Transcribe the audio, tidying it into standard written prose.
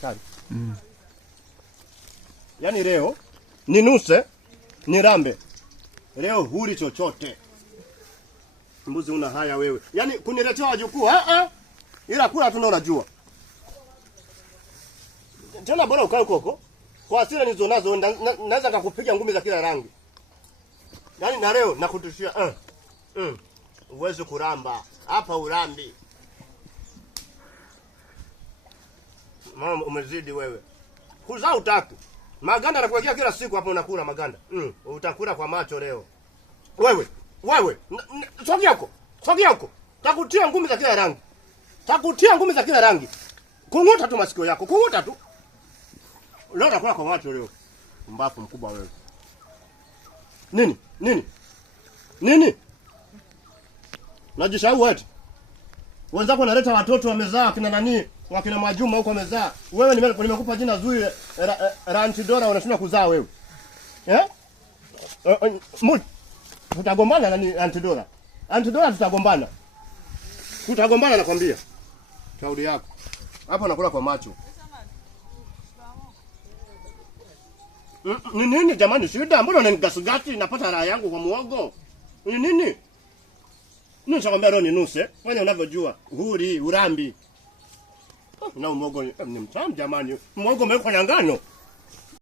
Kali. Yaani leo ninuse, nirambe. Leo huli chochote. Mbuzi una haya wewe. Yaani kuniletea wajukuu, ila kula tu unajua. Tena bora ukae huko. Kwa hasira nilizonazo naweza nikakupiga ngumi za kila rangi. Yaani na leo nakutishia uweze kuramba. Hapa urambi. Mama umezidi wewe. Kuzaa utaki. Maganda nakuwekea kila siku hapo unakula maganda. Utakula kwa macho leo. Wewe. Sogea huko. Takutia ngumi za kila rangi. Kunguta tu masikio yako. Kunguta tu. Leo nakula kwa macho leo. Mbafu mkubwa wewe. Nini? Najisahau eti. Wenzako naleta watoto wamezaa kina nani? Wakina Mwajuma huko wamezaa. Wewe nimekupa jina zuri la Antidora unashindwa kuzaa wewe. Tutagombana nani Antidora? Antidora tutagombana. Tutagombana nakwambia. Shauri yako. Hapa nakula kwa macho. Nini jamani shida? Mbona unanigasigati napata raha yangu kwa muogo? Nini? Nishakwambia leo ninuse. Wewe unavyojua, huri, urambi. Na muogo ni mtamu jamani. Muogo umewekwa na ngano.